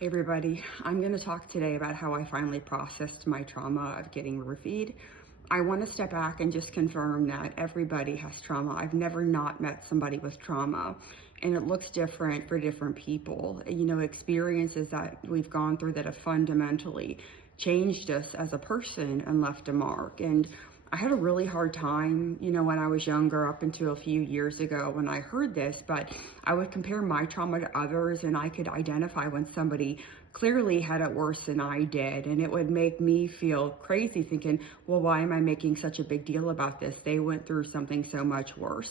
Hey everybody, I'm going to talk today about how I finally processed my trauma of getting roofied. I want to step back and just confirm that everybody has trauma. I've never not met somebody with trauma, and it looks different for different people. You know, experiences that we've gone through that have fundamentally changed us as a person and left a mark. And I had a really hard time, you know, when I was younger, up until a few years ago when I heard this, but I would compare my trauma to others and I could identify when somebody clearly had it worse than I did. And it would make me feel crazy thinking, well, why am I making such a big deal about this? They went through something so much worse.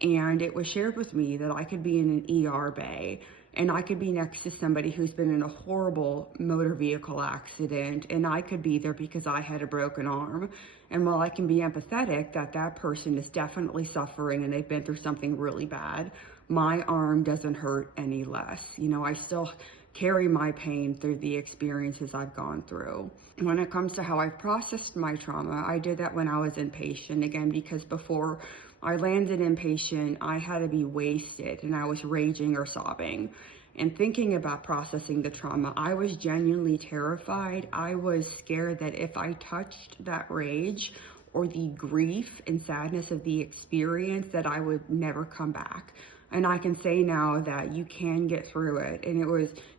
And it was shared with me that I could be in an ER bay and I could be next to somebody who's been in a horrible motor vehicle accident, and I could be there because I had a broken arm. And while I can be empathetic that that person is definitely suffering and they've been through something really bad, my arm doesn't hurt any less. You know, I still carry my pain through the experiences I've gone through. When it comes to how I've processed my trauma, I did that when I was inpatient, again, because before I landed inpatient, I had to be wasted and I was raging or sobbing. And thinking about processing the trauma, I was genuinely terrified. I was scared that if I touched that rage or the grief and sadness of the experience, that I would never come back. And I can say now that you can get through it. And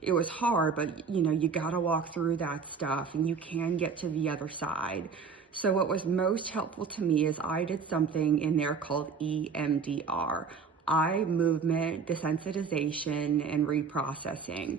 it was hard, but you know, you gotta walk through that stuff and you can get to the other side. So what was most helpful to me is I did something in there called EMDR, eye movement desensitization and reprocessing.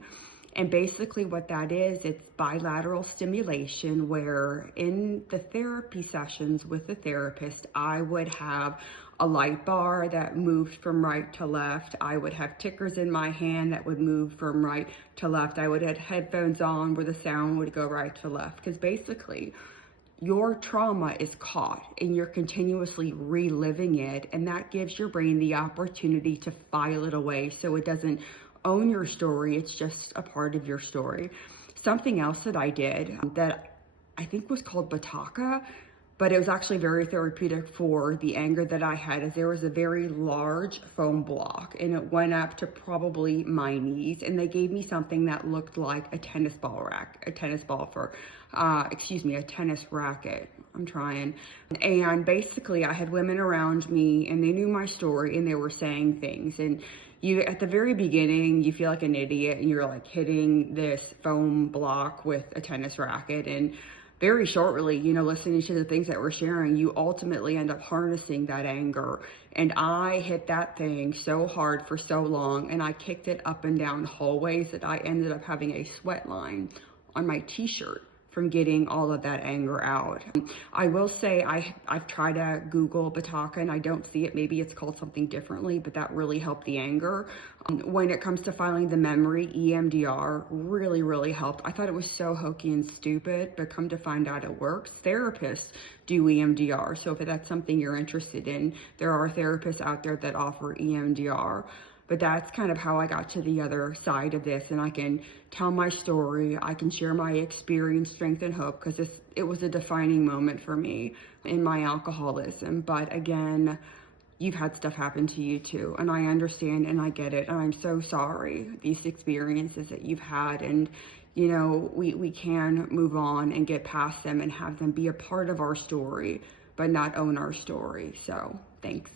And basically what that is, it's bilateral stimulation where in the therapy sessions with the therapist, I would have a light bar that moved from right to left. I would have tickers in my hand that would move from right to left. I would have headphones on where the sound would go right to left. Because basically, your trauma is caught and you're continuously reliving it, and that gives your brain the opportunity to file it away so it doesn't own your story. It's just a part of your story. Something else that I did that I think was called Bataka, but it was actually very therapeutic for the anger that I had, is there was a very large foam block and it went up to probably my knees, and they gave me something that looked like a tennis racket. I'm trying. And basically I had women around me and they knew my story and they were saying things, and you, at the very beginning, you feel like an idiot and you're like hitting this foam block with a tennis racket, and very shortly, you know, listening to the things that we're sharing, you ultimately end up harnessing that anger. And I hit that thing so hard for so long, and I kicked it up and down hallways that I ended up having a sweat line on my t-shirt from getting all of that anger out. I will say I've tried to Google Bataka and I don't see it. Maybe it's called something differently, but that really helped the anger. When it comes to filing the memory, EMDR really, really helped. I thought it was so hokey and stupid, but come to find out it works. Therapists do EMDR. So if that's something you're interested in, there are therapists out there that offer EMDR. But that's kind of how I got to the other side of this, and I can tell my story, I can share my experience, strength, and hope, because it was a defining moment for me in my alcoholism. But again, you've had stuff happen to you too, and I understand and I get it, and I'm so sorry, these experiences that you've had, and you know, we can move on and get past them and have them be a part of our story, but not own our story. So, thanks.